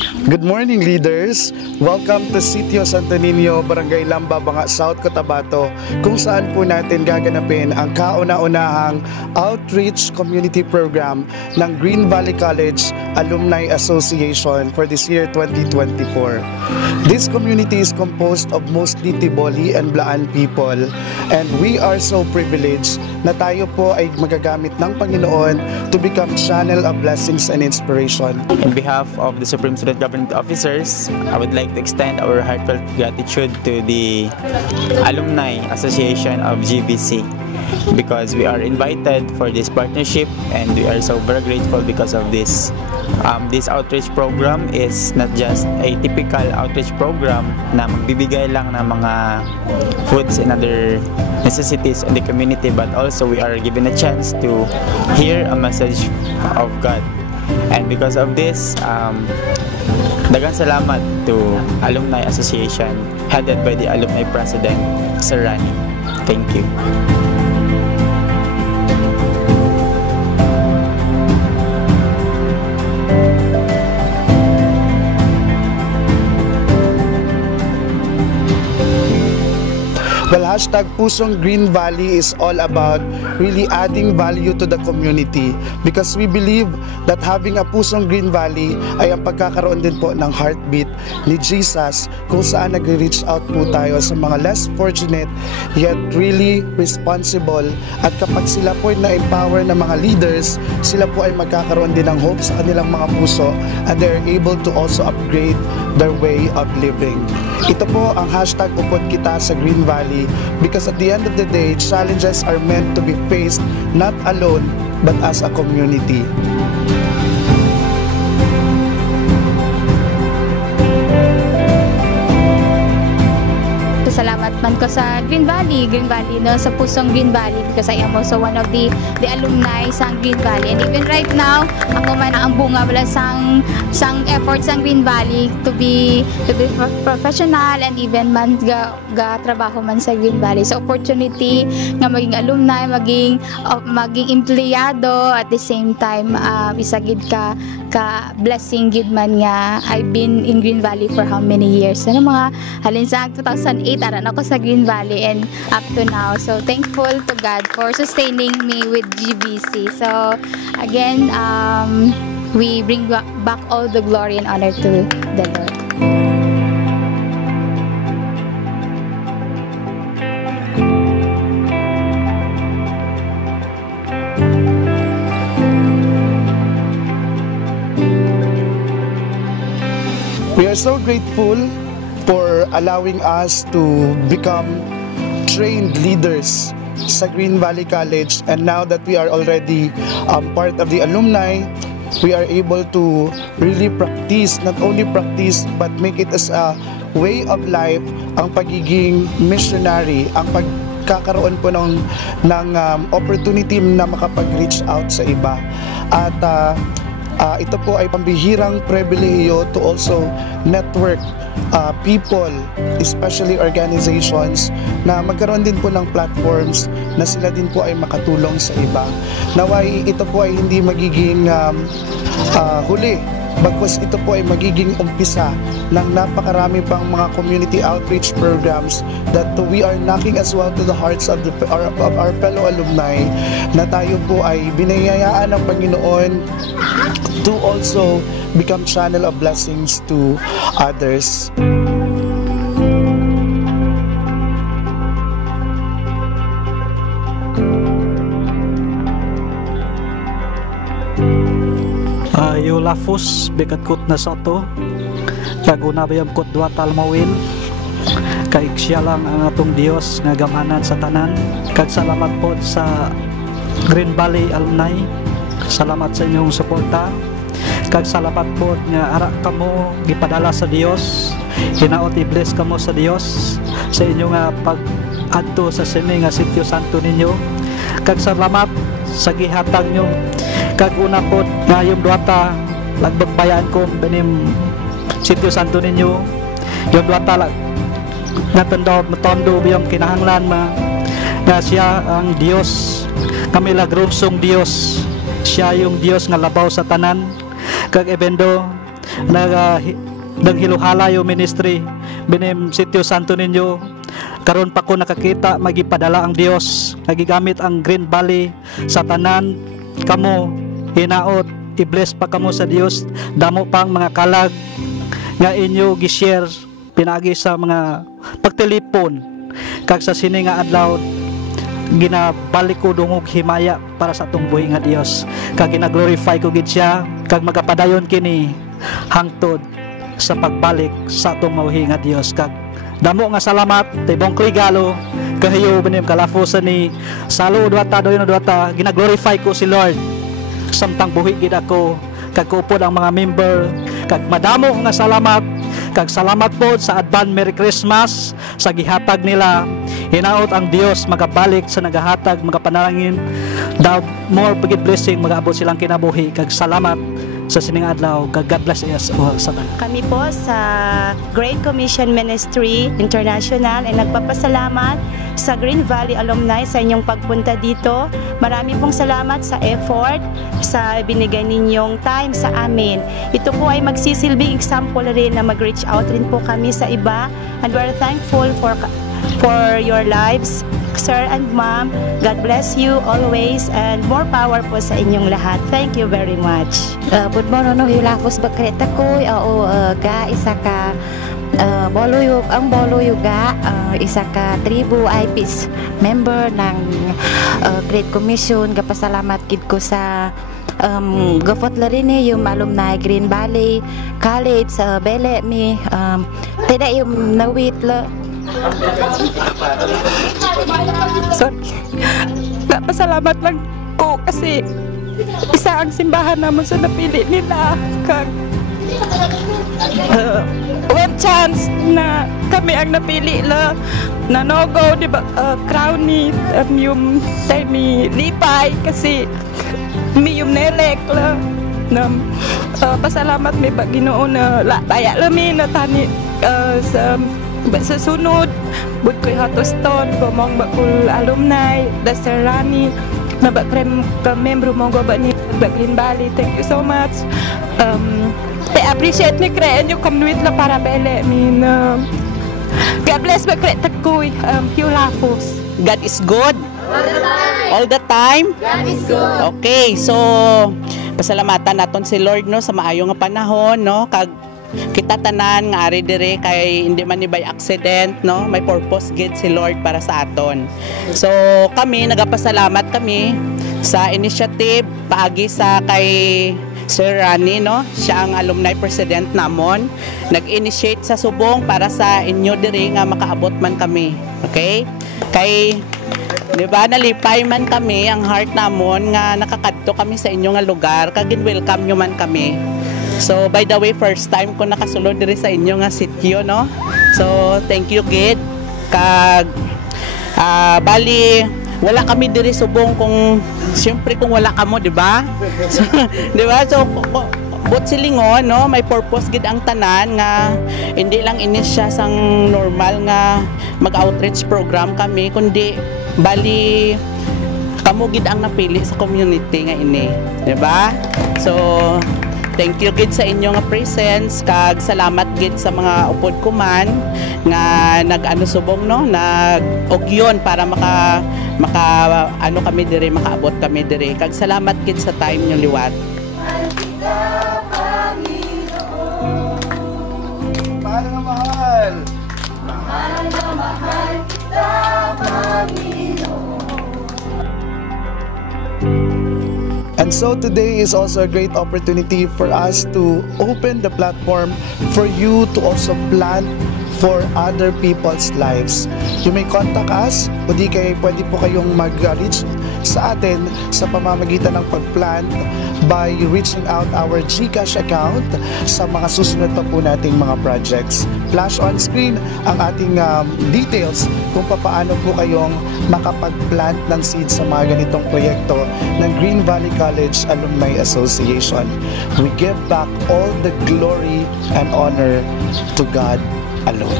Good morning, leaders! Welcome to Sitio Santo Niño, Barangay Lamba, Banga, South Cotabato, kung saan po natin gaganapin ang kauna-unahang outreach community program ng Green Valley College Alumni Association for this year 2024. This community is composed of mostly Tiboli and Blaan people, and we are so privileged na tayo po ay magagamit ng Panginoon to become channel of blessings and inspiration. On behalf of the Supreme Student Government Officers, I would like to extend our heartfelt gratitude to the Alumni Association of GVC because we are invited for this partnership and we are so very grateful because of this. This outreach program is not just a typical outreach program na magbibigay lang ng mga foods and other necessities in the community, but also we are given a chance to hear a message of God. And because of this, dagang salamat to Alumni Association headed by the Alumni President, Sir Rani. Thank you. Well, hashtag Pusong Green Valley is all about really adding value to the community because we believe that having a Pusong Green Valley ay ang pagkakaroon din po ng heartbeat ni Jesus kung saan nag-reach out po tayo sa mga less fortunate yet really responsible, at kapag sila po ay na-empower ng mga leaders, sila po ay magkakaroon din ng hope sa kanilang mga puso and they're able to also upgrade their way of living. Ito po ang hashtag Upod Kita sa Green Valley because at the end of the day, challenges are meant to be faced not alone but as a community. Salamat man ko sa Green Valley no, sa Pusong Green Valley because I am also one of the alumni sa Green Valley, and even right now ako man ang bunga wala sang efforts sa Green Valley to be professional and even man ga trabaho man sa Green Valley. So opportunity nga maging alumni, maging empleyado at the same time isa gid ka blessing gid man nga I've been in Green Valley for how many years. Ano mga halin sa 2008 aran ako sa Green Valley and up to now. So thankful to God for sustaining me with GVC. So again, we bring back all the glory and honor to the Lord. We are so grateful for allowing us to become trained leaders sa Green Valley College, and now that we are already part of the alumni, we are able to really practice, not only practice but make it as a way of life ang pagiging missionary, ang pagkakaroon po ng opportunity na makapag-reach out sa iba. At ito po ay pambihirang pribilehiyo to also network people, especially organizations, na magkaroon din po ng platforms na sila din po ay makatulong sa iba. Naway ito po ay hindi magiging huli, bagkus ito po ay magiging umpisa ng napakarami pang mga community outreach programs that we are knocking as well to the hearts of our fellow alumni, na tayo po ay binayayaan ng Panginoon to also become channel of blessings to others. Yulafus bigat kot na soto kaguna bayam kot dua talmawin kay siya lang ang atong Dios nga gamanan sa tanan. Kag salamat po sa Green Valley Alumni, salamat sa inyong suporta. Kag salamat po nga ara kamo gipadala sa Dios, hinaot i-bless kamo sa Dios sa inyong pag-adto sa sini nga Sitio Santo Niño. Kag salamat sa gihatag nyo. Kag una po nga yung duwata lagbagbayaan ko benim Sitio Santo Niño, yung duwata nga tondo biyang kinahanglan nga siya ang Dios, kami lagrungsong Dios, siya yung Dios nga labaw sa tanan. Kag ebendo naghiluhalayo ministry binim Sitio Santo Niño. Karon pa ko nakakita magipadala ang Dios, nagigamit ang Green Valley sa tanan kamo hinaot, i-bless pa kamo sa Dios, damo pang mga kalag nga inyo gi-share pinagi sa mga pagtelepon kag sa sini nga adlaw ginabalik ko dungog himaya para sa atong buhi nga Dios, kag ginaglorify ko gid siya, kag magapadayon kini hangtod sa pagbalik sa atong mauhi nga Dios. Kag damo nga salamat tibong Kligalo kahayo benim kalafosan ni salo duata doyon duata, ginaglorify ko si Lord samtang buhi gid ako, kag kupod ang mga member, kag madamo nga salamat, kag salamat po sa advance Merry Christmas sa gihatag nila. Hinaot ang Dios magabalik sa nagahatag, magapanalangin daw more pagid blessing magaabot silang kinabuhi, kag salamat sa sining adlaw, kag God bless us all sa tanan. Kami po sa Great Commission Ministry International ay nagpapasalamat sa Green Valley Alumni sa inyong pagpunta dito. Marami pong salamat sa effort, sa binigay ninyong time sa amin. Ito po ay magsisilbing example rin na mag-reach out rin po kami sa iba, and we're thankful for your lives, Sir and Ma'am. God bless you always and more power po sa inyong lahat. Thank you very much. Good morning, hilafos bakreta ko, ga isa ka bolo yuga, isa ka tribu IPs member ng Great Commission. Gapasalamat gid ko sa gafot la rin yung alumni Green Valley College bele mi tidak yung nawit la. Sorry. Napasalamat lang ko kasi isa ang simbahan naman sa napili nila, kag one chance na kami ang napili la nanogo, di ba, crown ni yung mi lipay kasi mi yung nelek la na pasalamat mi ba Ginoo na baya lami na tani sa sunod bud ko'y hatoston gomong bakul alumni Dr. Rani na ba membro mo ba ni Green Valley. Thank you so much. I appreciate ni kreen yung community la para bele min God bless ba kre takoy hilafos. God is good all the time. God is good. Okay, so pasalamatan naton si Lord no sa maayo nga panahon no, kag kita tanan nga ari dire kay hindi man ni by accident no, may purpose gid si Lord para sa aton. So kami nagapasalamat kami sa initiative paagi sa kay Sir Rani no, siya ang alumni president namon, nag-initiate sa subong para sa inyo dire nga makaabot man kami. Okay, kay di ba nalipay man kami ang heart namon nga nakakadto kami sa inyo nga lugar, kag welcome nyo man kami. So by the way, first time ko nakasulod diri sa inyo nga sitio no. So thank you gid. Kag bali wala kami diri subong kung siyempre kung wala kamo, di ba? So, di ba? So but silingon no, may purpose gid ang tanan nga hindi lang ini siya sang normal nga mag-outreach program kami, kundi bali kamo gid ang napili sa community nga ini, di ba? So thank you gid sa inyo nga presence, kag salamat gid sa mga upod kuman nga nag-ano subong no, nag-ogyon para maka ano kami dire, makaabot kami dire, kag salamat gid sa time nyo liwat. Mahal na mahal. Mahal na mahal kita, Panginoon. And so today is also a great opportunity for us to open the platform for you to also plan for other people's lives. You may contact us, o di kayo pwede po kayong mag-reach sa atin sa pamamagitan ng pag-plan by reaching out our GCash account sa mga susunod pa po nating mga projects. Flash on screen ang ating details kung paano po kayong makapag-plant ng seed sa mga ganitong proyekto ng Green Valley College Alumni Association. We give back all the glory and honor to God alone.